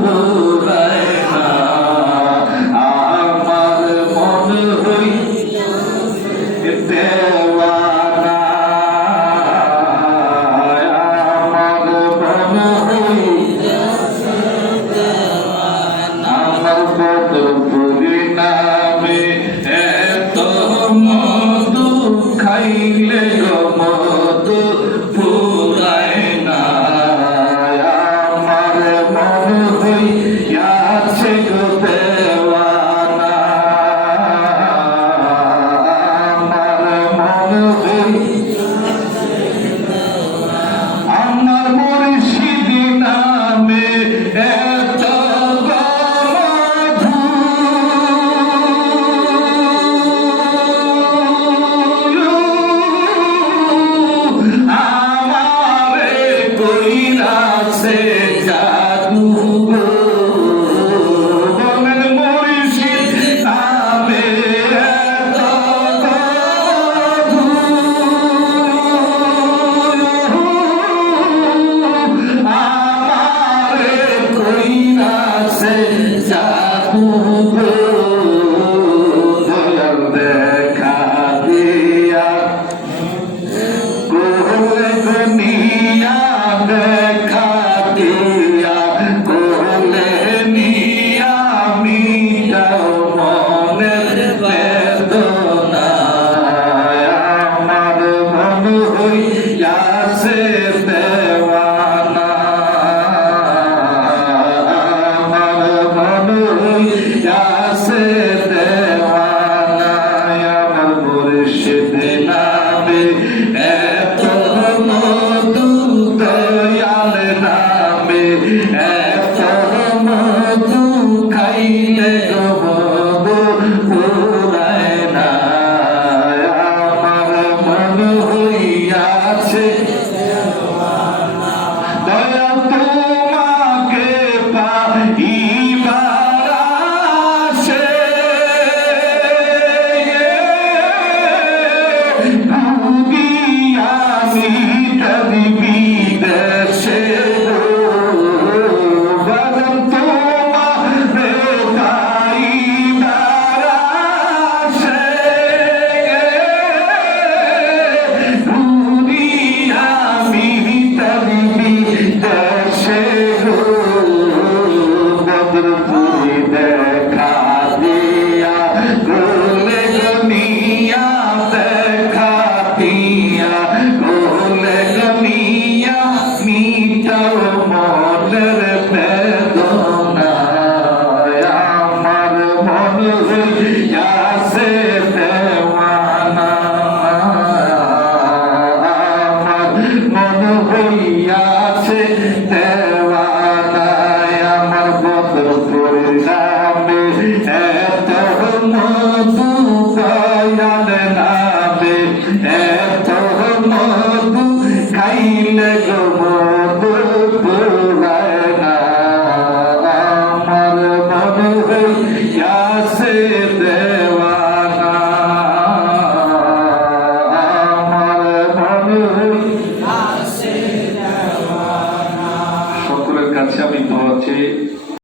পুরায় না আমার মন হইয়াছে দেওয়ানা আমার মন হইয়াছে দেওয়ানা আমার বদরপুরি নামে এত মধু খাইলে গো মধু পুরায় না আমার মন হইয়াছে গো দেওয়ানা আমার মন হইয়াছে দেওয়ানা আমার মুর্শিদ নামে এত আমারে কইরাছে জাদু গো বলেন মুর্শিদ নামে এত মধু আমারে কইরাছে জাদু গো দয়াল দেখা দিয়া কোলে দুনিয়া দেখা দিয়া কোলে নিয়া মিটাও মনের বেদনা আমার মন হইয়াছে দেওয়ানা আমার মন হইয়াছে দেওয়ানা আমার মুর্শিদ নামে এত মধু দয়াল নামে এত মধু খাইলে গো মধু পুরায় না আমার মন হইয়াছে দেওয়ানা দয়া তোমাকে পাইবার আশে আমি তবি বিদেশে বাদন তোমারে পাইবার আশে আমি তবি বিদেশে বদরপুরি দেখা দিয়া কোলে গনিয়া দেখা দিয়া কোলে গনিয়া মিটাও মনের বেদনা আমার মন হইয়াছে দেওয়ানা আমার মন হইয়াছে দেওয়ানা আমার বদরপুরি নামে এত মধু দয়াল নামে এত মধু খাইলে গো মধু পুরায় না আমার মন হইয়াছে